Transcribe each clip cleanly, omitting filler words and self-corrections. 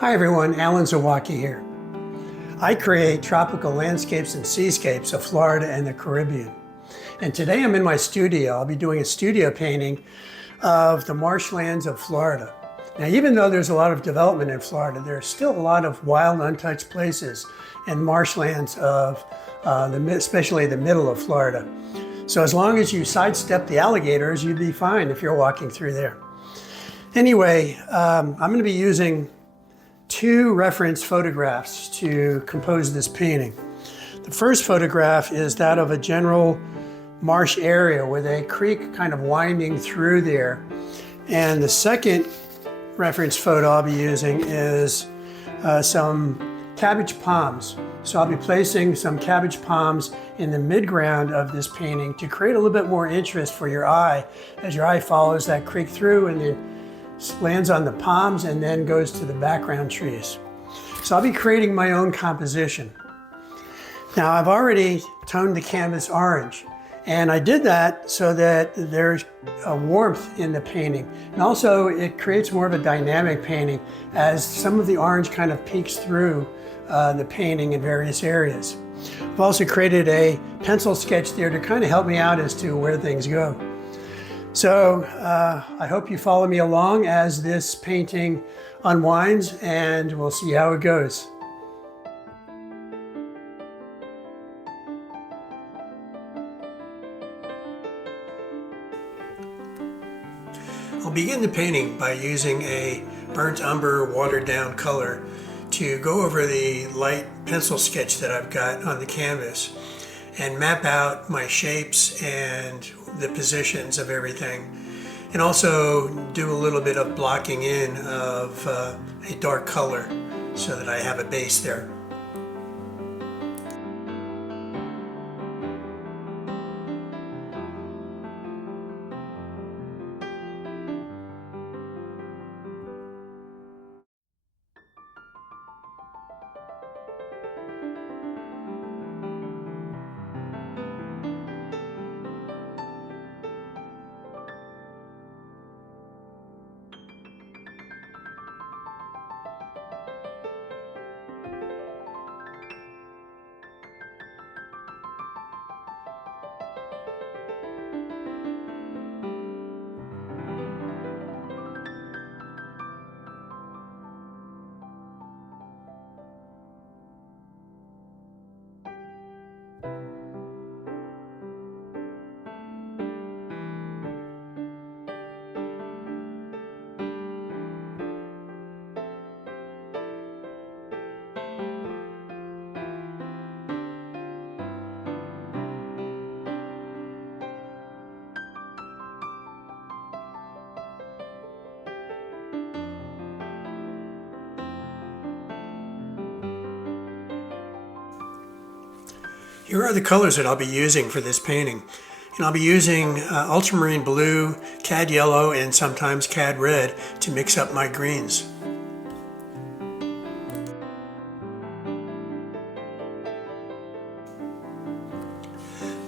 Hi everyone, Alan Zawacki here. I create tropical landscapes and seascapes of Florida and the Caribbean. And today I'm in my studio. I'll be doing a studio painting of the marshlands of Florida. Now, even though there's a lot of development in Florida, there's still a lot of wild, untouched places and marshlands of especially the middle of Florida. So as long as you sidestep the alligators, you'd be fine if you're walking through there. Anyway, I'm going to be using two reference photographs to compose this painting. The first photograph is that of a general marsh area with a creek kind of winding through there. And the second reference photo I'll be using is some cabbage palms. So I'll be placing some cabbage palms in the midground of this painting to create a little bit more interest for your eye as your eye follows that creek through and then lands on the palms and then goes to the background trees. So I'll be creating my own composition. Now I've already toned the canvas orange, and I did that so that there's a warmth in the painting. And also it creates more of a dynamic painting as some of the orange kind of peeks through the painting in various areas. I've also created a pencil sketch there to kind of help me out as to where things go. So I hope you follow me along as this painting unwinds, and we'll see how it goes. I'll begin the painting by using a burnt umber watered down color to go over the light pencil sketch that I've got on the canvas and map out my shapes and the positions of everything, and also do a little bit of blocking in of a dark color so that I have a base there. Here are the colors that I'll be using for this painting. And I'll be using ultramarine blue, cad yellow, and sometimes cad red to mix up my greens.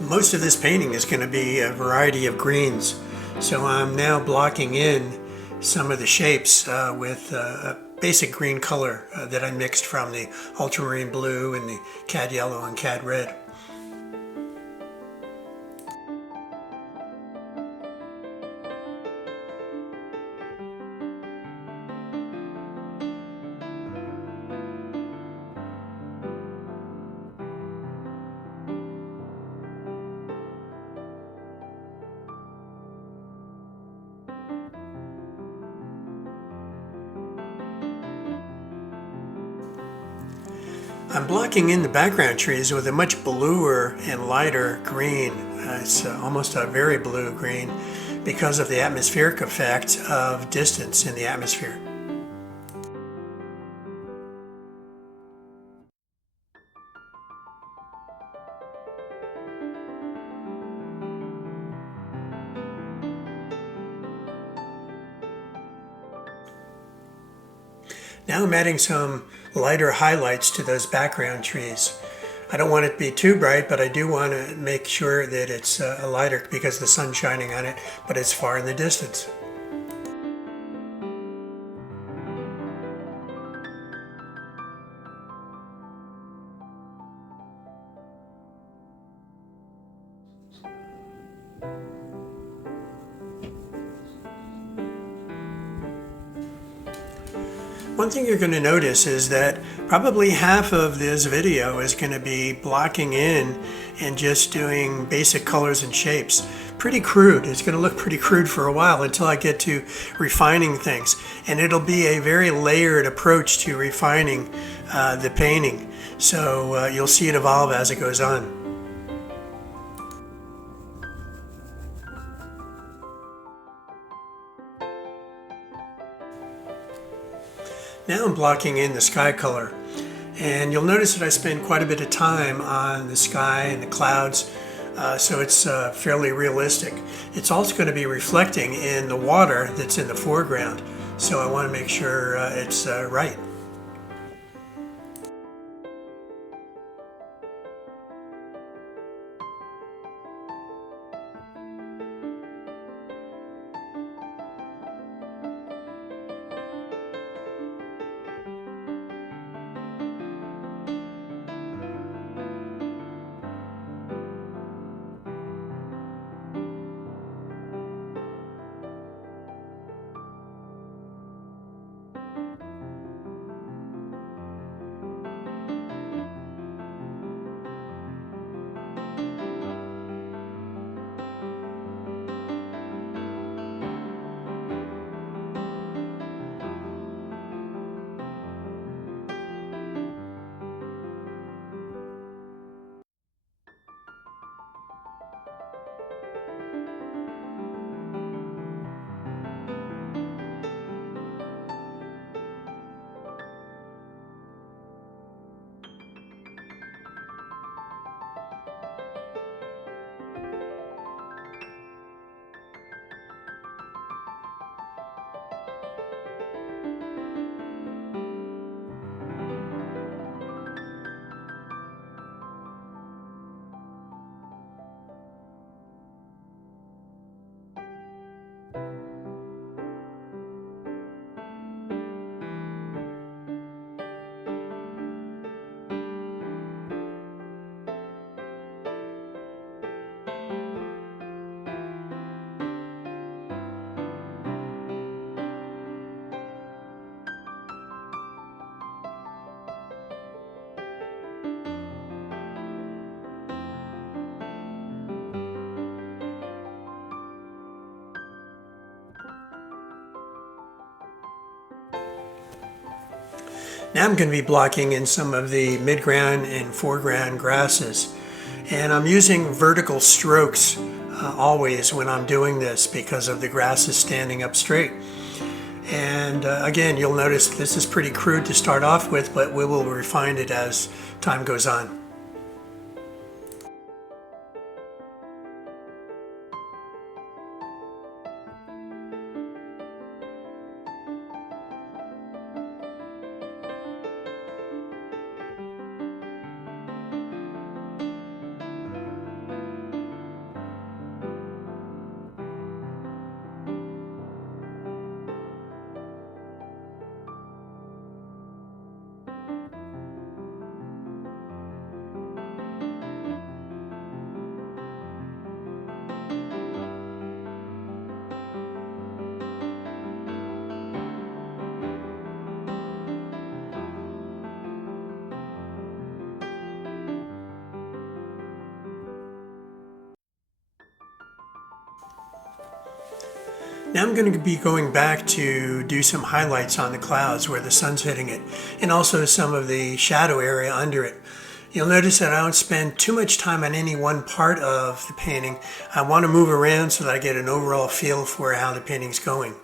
Most of this painting is going to be a variety of greens. So I'm now blocking in some of the shapes with a basic green color that I mixed from the ultramarine blue and the cad yellow and cad red. I'm blocking in the background trees with a much bluer and lighter green. It's almost a very blue green because of the atmospheric effect of distance in the atmosphere. Now I'm adding some lighter highlights to those background trees. I don't want it to be too bright, but I do want to make sure that it's a lighter because the sun's shining on it, but it's far in the distance. One thing you're going to notice is that probably half of this video is going to be blocking in and just doing basic colors and shapes. Pretty crude. It's going to look pretty crude for a while until I get to refining things. And it'll be a very layered approach to refining the painting. So you'll see it evolve as it goes on. Now I'm blocking in the sky color, and you'll notice that I spend quite a bit of time on the sky and the clouds, so it's fairly realistic. It's also going to be reflecting in the water that's in the foreground, so I want to make sure it's right. Now I'm going to be blocking in some of the midground and foreground grasses. And I'm using vertical strokes always when I'm doing this because of the grasses standing up straight. And again, you'll notice this is pretty crude to start off with, but we will refine it as time goes on. Now I'm going to be going back to do some highlights on the clouds where the sun's hitting it, and also some of the shadow area under it. You'll notice that I don't spend too much time on any one part of the painting. I want to move around so that I get an overall feel for how the painting's going.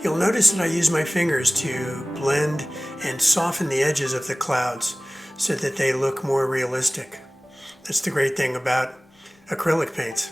You'll notice that I use my fingers to blend and soften the edges of the clouds so that they look more realistic. That's the great thing about acrylic paints.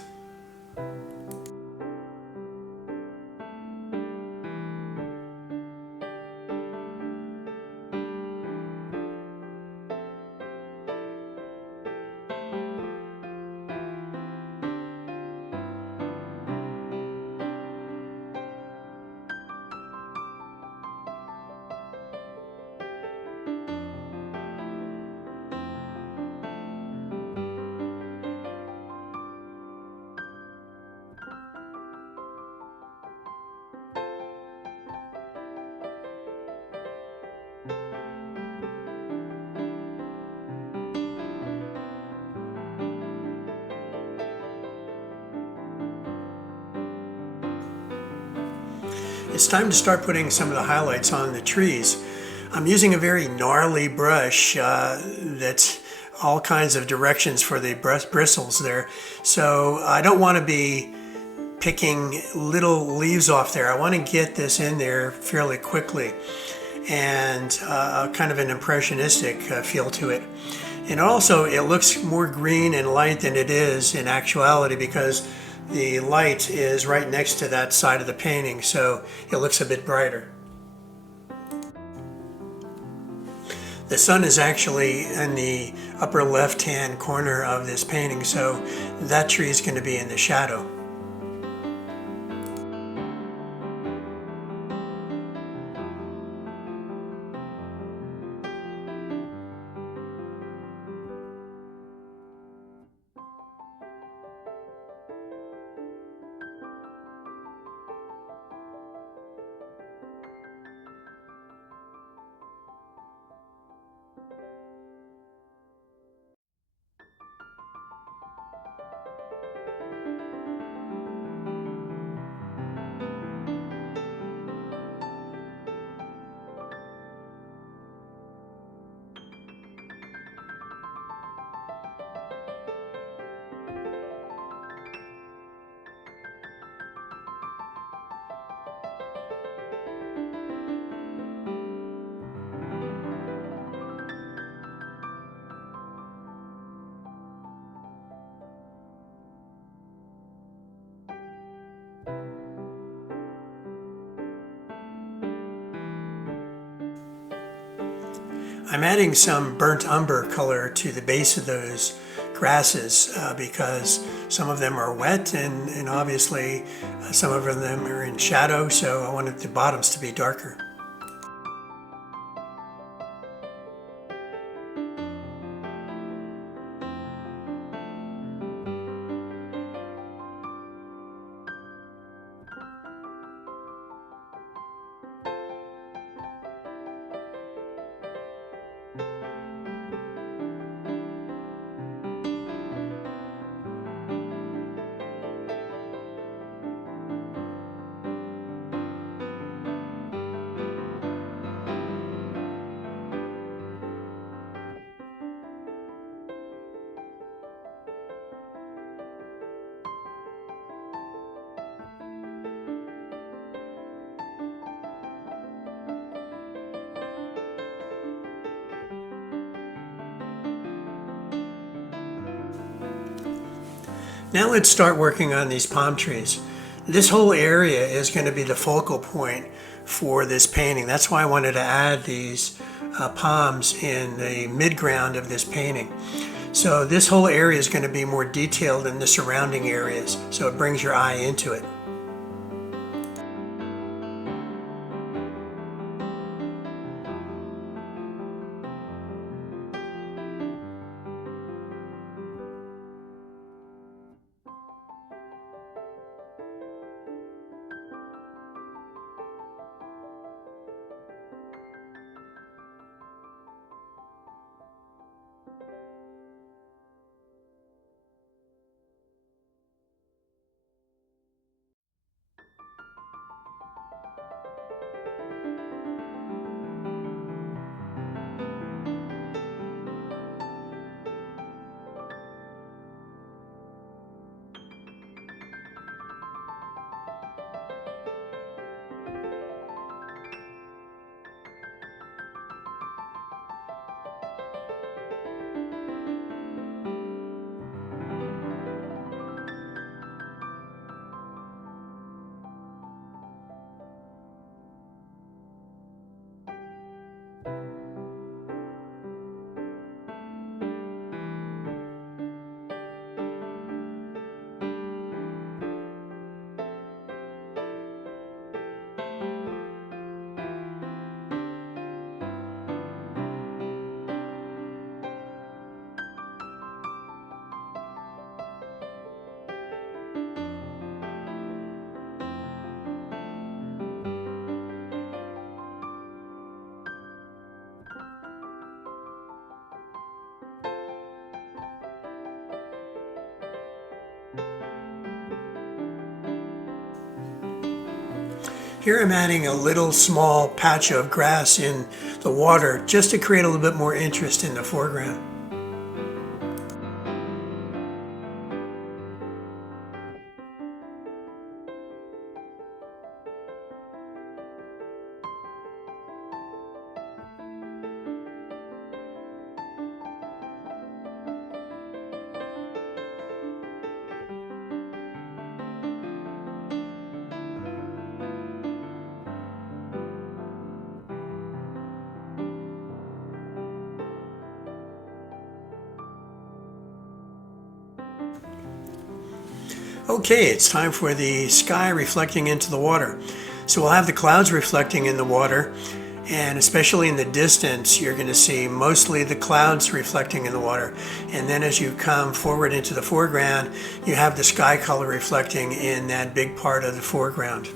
It's time to start putting some of the highlights on the trees. I'm using a very gnarly brush that's all kinds of directions for the bristles there. So I don't want to be picking little leaves off there. I want to get this in there fairly quickly, and kind of an impressionistic feel to it. And also it looks more green and light than it is in actuality because the light is right next to that side of the painting, so it looks a bit brighter. The sun is actually in the upper left-hand corner of this painting, so that tree is going to be in the shadow. I'm adding some burnt umber color to the base of those grasses because some of them are wet and obviously some of them are in shadow, so I wanted the bottoms to be darker. Now let's start working on these palm trees. This whole area is going to be the focal point for this painting. That's why I wanted to add these palms in the midground of this painting. So this whole area is going to be more detailed than the surrounding areas, so it brings your eye into it. Here I'm adding a little small patch of grass in the water just to create a little bit more interest in the foreground. Okay, it's time for the sky reflecting into the water. So we'll have the clouds reflecting in the water, and especially in the distance, you're going to see mostly the clouds reflecting in the water. And then as you come forward into the foreground, you have the sky color reflecting in that big part of the foreground.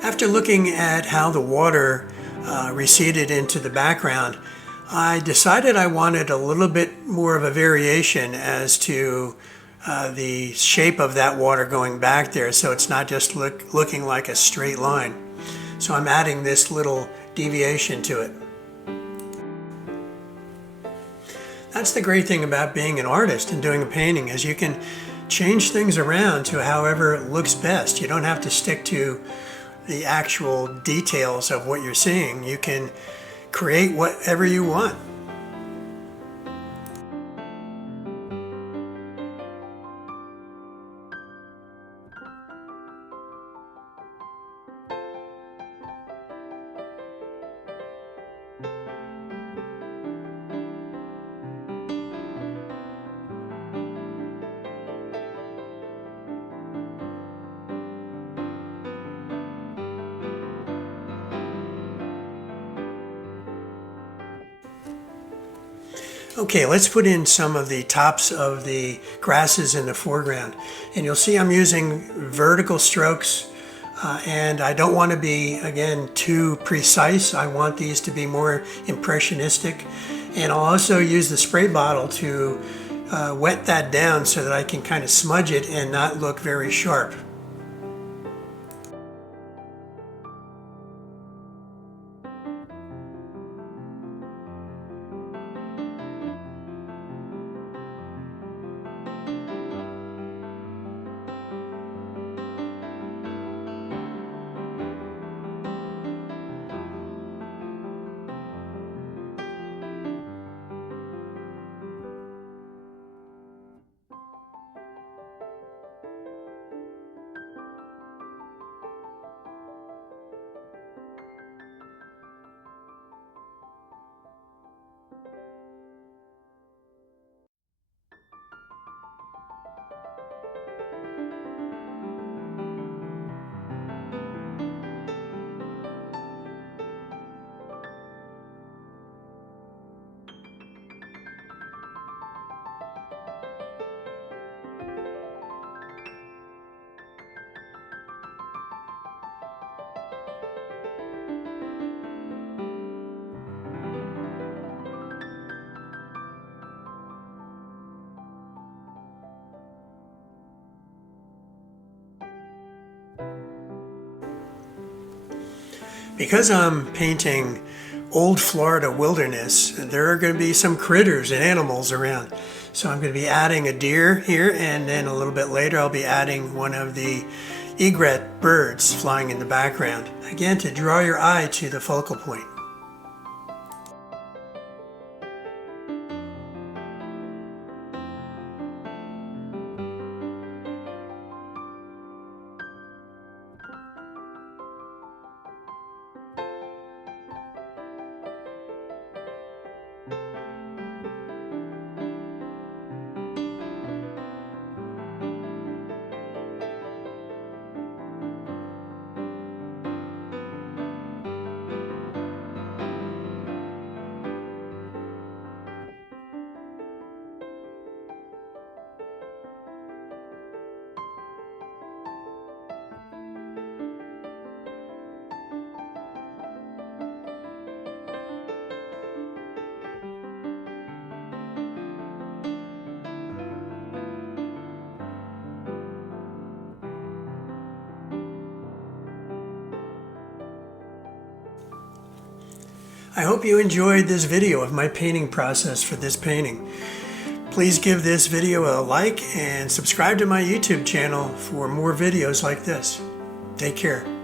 After looking at how the water receded into the background, I decided I wanted a little bit more of a variation as to the shape of that water going back there, so it's not just looking like a straight line. So I'm adding this little deviation to it. That's the great thing about being an artist and doing a painting, is you can change things around to however it looks best. You don't have to stick to the actual details of what you're seeing. You can create whatever you want. Okay, let's put in some of the tops of the grasses in the foreground. And you'll see I'm using vertical strokes, and I don't want to be, again, too precise. I want these to be more impressionistic. And I'll also use the spray bottle to wet that down so that I can kind of smudge it and not look very sharp. Because I'm painting old Florida wilderness, there are going to be some critters and animals around. So I'm going to be adding a deer here, and then a little bit later I'll be adding one of the egret birds flying in the background. Again, to draw your eye to the focal point. I hope you enjoyed this video of my painting process for this painting. Please give this video a like and subscribe to my YouTube channel for more videos like this. Take care.